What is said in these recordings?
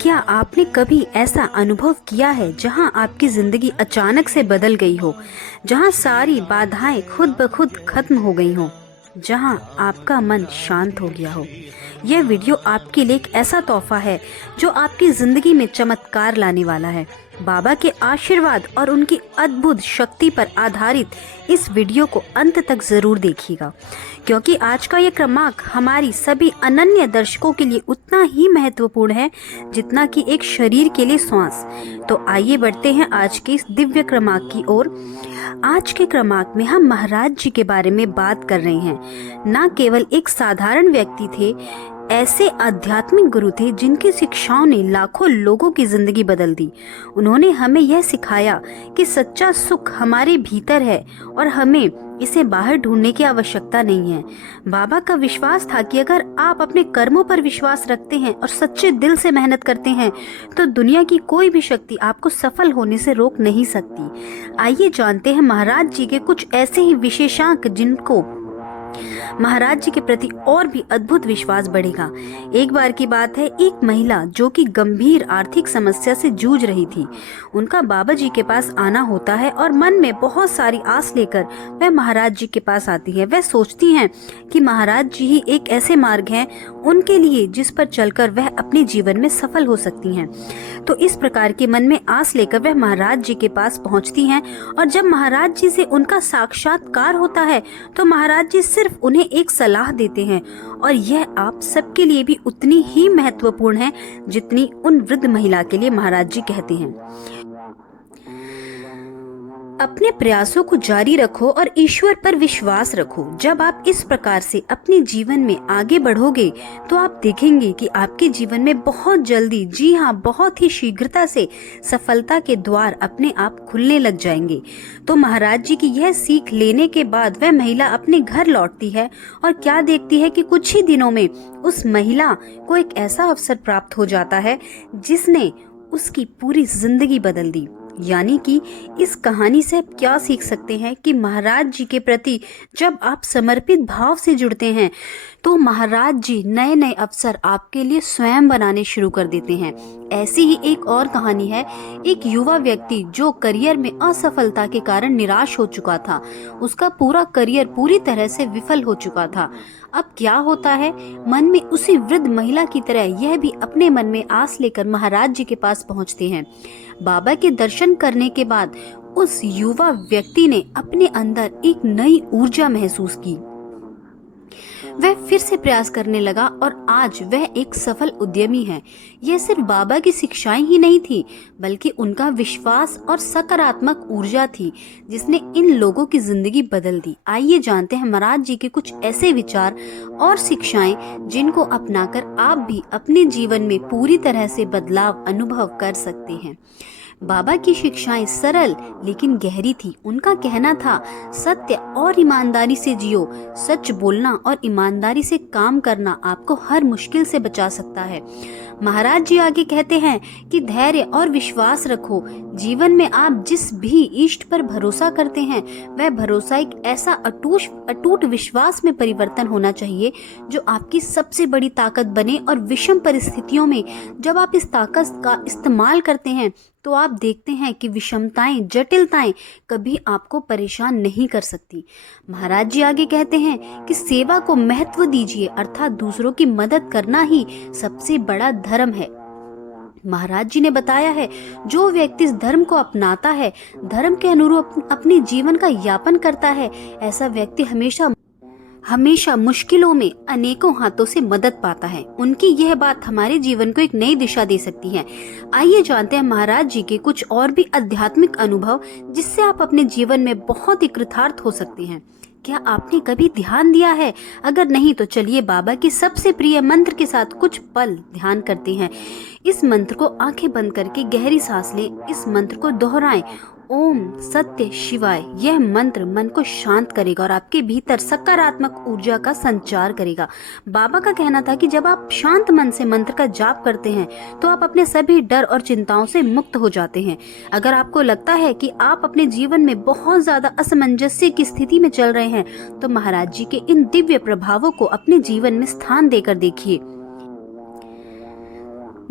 क्या आपने कभी ऐसा अनुभव किया है जहां आपकी जिंदगी अचानक से बदल गई हो, जहां सारी बाधाएं खुद ब खुद खत्म हो गई हो, जहां आपका मन शांत हो गया हो? यह वीडियो आपके लिए एक ऐसा तोहफा है जो आपकी जिंदगी में चमत्कार लाने वाला है। बाबा के आशीर्वाद और उनकी अद्भुत शक्ति पर आधारित इस वीडियो को अंत तक जरूर देखिएगा, क्योंकि आज का ये क्रमांक हमारी सभी अनन्य दर्शकों के लिए उतना ही महत्वपूर्ण है जितना कि एक शरीर के लिए श्वास। तो आइए बढ़ते हैं आज के इस दिव्य क्रमांक की ओर। आज के क्रमांक में हम महाराज जी के बारे में बात कर रहे हैं। न केवल एक साधारण व्यक्ति थे, ऐसे आध्यात्मिक गुरु थे जिनकी शिक्षाओं ने लाखों लोगों की जिंदगी बदल दी। उन्होंने हमें यह सिखाया कि सच्चा सुख हमारे भीतर है और हमें इसे बाहर ढूंढने की आवश्यकता नहीं है। बाबा का विश्वास था कि अगर आप अपने कर्मों पर विश्वास रखते हैं और सच्चे दिल से मेहनत करते हैं तो दुनिया की कोई भी शक्ति आपको सफल होने से रोक नहीं सकती। आइए जानते हैं महाराज जी के कुछ ऐसे ही विशेषांक जिनको महाराज जी के प्रति और भी अद्भुत विश्वास बढ़ेगा। एक बार की बात है, एक महिला जो कि गंभीर आर्थिक समस्या से जूझ रही थी, उनका बाबा जी के पास आना होता है और मन में बहुत सारी आस लेकर वह महाराज जी के पास आती है। वह सोचती हैं कि महाराज जी ही एक ऐसे मार्ग हैं उनके लिए जिस पर चलकर वह अपने जीवन में सफल हो सकती हैं। तो इस प्रकार के मन में आस लेकर वह महाराज जी के पास पहुंचती हैं और जब महाराज जी से उनका साक्षात्कार होता है तो महाराज जी सिर्फ उन्हें एक सलाह देते हैं, और यह आप सबके लिए भी उतनी ही महत्वपूर्ण है जितनी उन वृद्ध महिला के लिए महाराज जी कहते हैं। अपने प्रयासों को जारी रखो और ईश्वर पर विश्वास रखो। जब आप इस प्रकार से अपने जीवन में आगे बढ़ोगे तो आप देखेंगे कि आपके जीवन में बहुत जल्दी, जी हाँ, बहुत ही शीघ्रता से सफलता के द्वार अपने आप खुलने लग जाएंगे। तो महाराज जी की यह सीख लेने के बाद वह महिला अपने घर लौटती है और क्या देखती है कि कुछ ही दिनों में उस महिला को एक ऐसा अवसर प्राप्त हो जाता है जिसने उसकी पूरी जिंदगी बदल दी। यानी कि इस कहानी से आप क्या सीख सकते हैं कि महाराज जी के प्रति जब आप समर्पित भाव से जुड़ते हैं तो महाराज जी नए नए अवसर आपके लिए स्वयं बनाने शुरू कर देते हैं। ऐसी ही एक और कहानी है, एक युवा व्यक्ति जो करियर में असफलता के कारण निराश हो चुका था। उसका पूरा करियर पूरी तरह से विफल हो चुका था। अब क्या होता है, मन में उसी वृद्ध महिला की तरह यह भी अपने मन में आस लेकर महाराज जी के पास पहुंचते हैं। बाबा के दर्शन करने के बाद उस युवा व्यक्ति ने अपने अंदर एक नई ऊर्जा महसूस की। वह फिर से प्रयास करने लगा और आज वह एक सफल उद्यमी है। यह सिर्फ बाबा की शिक्षाएं ही नहीं थी, बल्कि उनका विश्वास और सकारात्मक ऊर्जा थी जिसने इन लोगों की जिंदगी बदल दी। आइए जानते हैं महाराज जी के कुछ ऐसे विचार और शिक्षाएं जिनको अपनाकर आप भी अपने जीवन में पूरी तरह से बदलाव अनुभव कर सकते हैं। बाबा की शिक्षाएं सरल लेकिन गहरी थी। उनका कहना था, सत्य और ईमानदारी से जियो। सच बोलना और ईमानदारी से काम करना आपको हर मुश्किल से बचा सकता है। महाराज जी आगे कहते हैं कि धैर्य और विश्वास रखो। जीवन में आप जिस भी इष्ट पर भरोसा करते हैं वह भरोसा एक ऐसा अटूट विश्वास में परिवर्तन होना चाहिए जो आपकी सबसे बड़ी ताकत बने, और विषम परिस्थितियों में जब आप इस ताकत का इस्तेमाल करते हैं तो आप देखते हैं कि विषमताएं, जटिलताएं कभी आपको परेशान नहीं कर सकती। महाराज जी आगे कहते हैं कि सेवा को महत्व दीजिए, अर्थात दूसरों की मदद करना ही सबसे बड़ा धर्म है। महाराज जी ने बताया है, जो व्यक्ति इस धर्म को अपनाता है, धर्म के अनुरूप अपने जीवन का यापन करता है, ऐसा व्यक्ति हमेशा मुश्किलों में अनेकों हाथों से मदद पाता है। उनकी यह बात हमारे जीवन को एक नई दिशा दे सकती है। आइए जानते हैं महाराज जी के कुछ और भी आध्यात्मिक अनुभव जिससे आप अपने जीवन में बहुत ही कृतार्थ हो सकते हैं। क्या आपने कभी ध्यान दिया है? अगर नहीं तो चलिए बाबा के सबसे प्रिय मंत्र के साथ कुछ पल ध्यान करते हैं। इस मंत्र को आंखें बंद करके गहरी सांस लें, इस मंत्र को दोहराएं ओम सत्य शिवाय यह मंत्र मन को शांत करेगा और आपके भीतर सकारात्मक ऊर्जा का संचार करेगा। बाबा का कहना था कि जब आप शांत मन से मंत्र का जाप करते हैं तो आप अपने सभी डर और चिंताओं से मुक्त हो जाते हैं। अगर आपको लगता है कि आप अपने जीवन में बहुत ज्यादा असमंजस्य की स्थिति में चल रहे हैं तो महाराज जी के इन दिव्य प्रभावों को अपने जीवन में स्थान देकर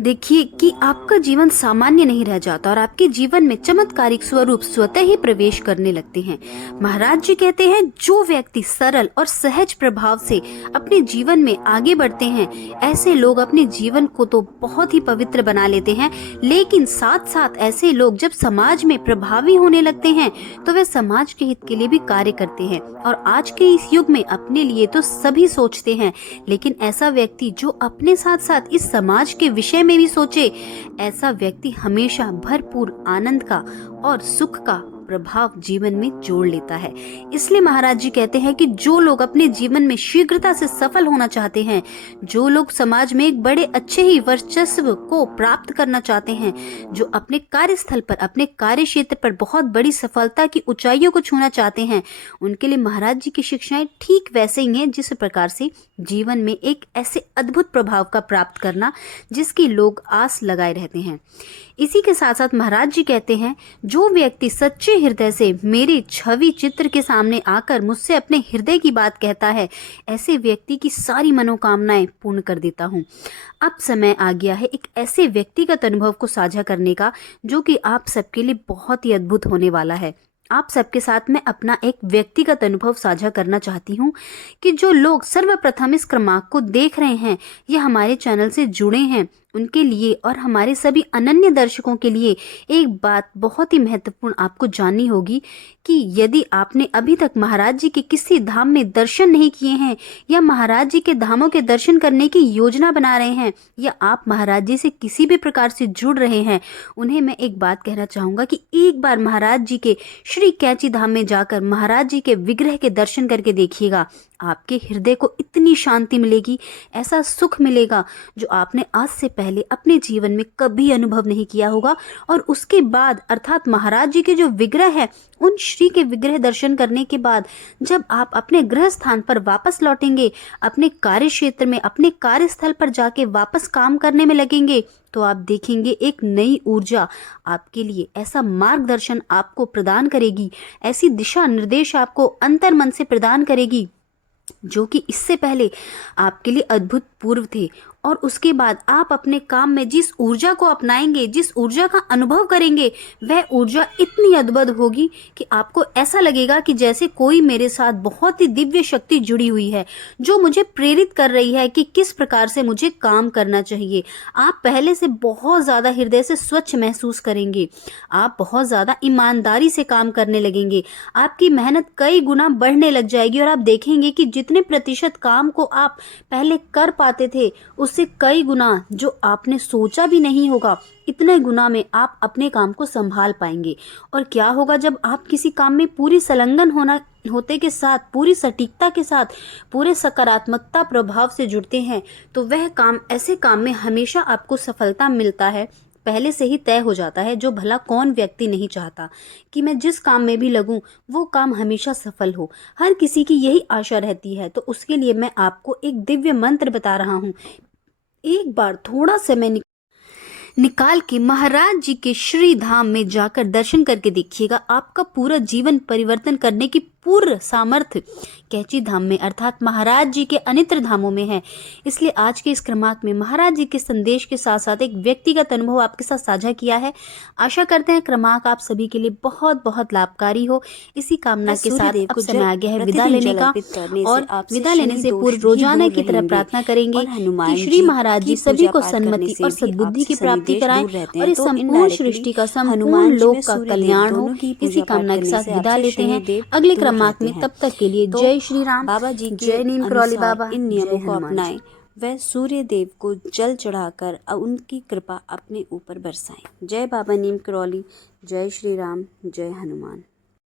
देखिए कि आपका जीवन सामान्य नहीं रह जाता और आपके जीवन में चमत्कारिक स्वरूप स्वतः ही प्रवेश करने लगते हैं। महाराज जी कहते हैं जो व्यक्ति सरल और सहज प्रभाव से अपने जीवन में आगे बढ़ते हैं ऐसे लोग अपने जीवन को तो बहुत ही पवित्र बना लेते हैं, लेकिन साथ साथ ऐसे लोग जब समाज में प्रभावी होने लगते हैं तो वे समाज के हित के लिए भी कार्य करते हैं। और आज के इस युग में अपने लिए तो सभी सोचते हैं, लेकिन ऐसा व्यक्ति जो अपने साथ साथ इस समाज के विषय में भी सोचे, ऐसा व्यक्ति हमेशा भरपूर आनंद का और सुख का प्रभाव जीवन में जोड़ लेता है। इसलिए महाराज जी कहते हैं कि जो लोग अपने जीवन में शीघ्रता से सफल होना चाहते हैं, जो लोग समाज में एक बड़े अच्छे ही वर्चस्व को प्राप्त करना चाहते हैं, जो अपने कार्यस्थल पर अपने कार्य क्षेत्र पर बहुत बड़ी सफलता की ऊंचाइयों को छूना चाहते हैं, उनके लिए महाराज जी की शिक्षाएं ठीक वैसे ही हैं जिस प्रकार से जीवन में एक ऐसे अद्भुत प्रभाव का प्राप्त करना जिसकी लोग आस लगाए रहते हैं। इसी के साथ साथ महाराज जी कहते हैं जो व्यक्ति सच्चे हृदय से मेरे छवि चित्र के सामने आकर मुझसे अपने हृदय की बात कहता है, ऐसे व्यक्ति की सारी मनोकामनाएं पूर्ण कर देता हूँ। अब समय आ गया है एक ऐसे व्यक्तिगत अनुभव को साझा करने का जो कि आप सबके लिए बहुत ही अद्भुत होने वाला है। आप सबके साथ मैं अपना एक व्यक्तिगत अनुभव साझा करना चाहती हूँ कि जो लोग सर्वप्रथम इस क्रमांक को देख रहे हैं या हमारे चैनल से जुड़े हैं उनके लिए और हमारे सभी अनन्य दर्शकों के लिए एक बात बहुत ही महत्वपूर्ण आपको जाननी होगी कि यदि आपने अभी तक महाराज जी के किसी धाम में दर्शन नहीं किए हैं या महाराज जी के धामों के दर्शन करने की योजना बना रहे हैं या आप महाराज जी से किसी भी प्रकार से जुड़ रहे हैं, उन्हें मैं एक बात कहना चाहूँगा कि एक बार महाराज जी के श्री कैंची धाम में जाकर महाराज जी के विग्रह के दर्शन करके देखिएगा। आपके हृदय को इतनी शांति मिलेगी, ऐसा सुख मिलेगा जो आपने आज से पहले अपने जीवन में कभी अनुभव नहीं किया होगा। और उसके बाद अर्थात महाराज जी के जो विग्रह है उन श्री के विग्रह दर्शन करने के बाद जब आप अपने गृह स्थान पर वापस लौटेंगे, अपने कार्य क्षेत्र में अपने कार्यस्थल पर जाके वापस काम करने में लगेंगे, तो आप देखेंगे एक नई ऊर्जा आपके लिए ऐसा मार्गदर्शन आपको प्रदान करेगी, ऐसी दिशा निर्देश आपको अंतर मन से प्रदान करेगी जो कि इससे पहले आपके लिए अद्भुत पूर्व थे। और उसके बाद आप अपने काम में जिस ऊर्जा को अपनाएंगे, जिस ऊर्जा का अनुभव करेंगे, वह ऊर्जा इतनी अद्भुत होगी कि आपको ऐसा लगेगा कि जैसे कोई मेरे साथ बहुत ही दिव्य शक्ति जुड़ी हुई है जो मुझे प्रेरित कर रही है कि किस प्रकार से मुझे काम करना चाहिए। आप पहले से बहुत ज़्यादा हृदय से स्वच्छ महसूस करेंगे, आप बहुत ज़्यादा ईमानदारी से काम करने लगेंगे, आपकी मेहनत कई गुना बढ़ने लग जाएगी और आप देखेंगे कि जितने प्रतिशत काम को आप पहले कर पाते थे उससे कई गुना जो आपने सोचा भी नहीं होगा, इतने गुना में आप अपने काम को संभाल पाएंगे। और क्या होगा जब आप किसी काम में पूरी संलग्न होते के साथ, पूरी सटीकता के साथ, पूरे सकारात्मकता प्रभाव से जुड़ते हैं तो वह काम, ऐसे काम में हमेशा आपको सफलता मिलता है, पहले से ही तय हो जाता है। जो भला कौन व्यक्ति नहीं चाहता कि मैं जिस काम में भी लगूं वो काम हमेशा सफल हो। हर किसी की यही आशा रहती है। तो उसके लिए मैं आपको एक दिव्य मंत्र बता रहा हूँ। एक बार थोड़ा समय निकाल के महाराज जी के श्री धाम में जाकर दर्शन करके देखिएगा। आपका पूरा जीवन परिवर्तन करने की पूर्ण सामर्थ्य कैंची धाम में अर्थात महाराज जी के अनित्र धामों में है। इसलिए आज के इस क्रमांक में महाराज जी के संदेश के साथ साथ एक व्यक्तिगत अनुभव आपके साथ साझा किया है। आशा करते हैं क्रमांक आप सभी के लिए बहुत बहुत लाभकारी हो। इसी कामना के साथ अब समय आ गया है विदा लेने का, और विदा लेने से पूर्व रोजाना की तरह प्रार्थना करेंगे कि श्री महाराज जी सभी को सन्मति और सद्बुद्धि की प्राप्ति कराएं और इस संपूर्ण सृष्टि का, संपूर्ण लोक का कल्याण हो। इसी कामना के साथ विदा लेते हैं अगले क्रमांक में। तब तक के लिए जय श्री राम। बाबा जी जय नीम करौली बाबा। इन नियमों को अपनाएं, वह सूर्य देव को जल चढ़ाकर उनकी कृपा अपने ऊपर बरसाएं। जय बाबा नीम करौली, जय श्री राम, जय हनुमान।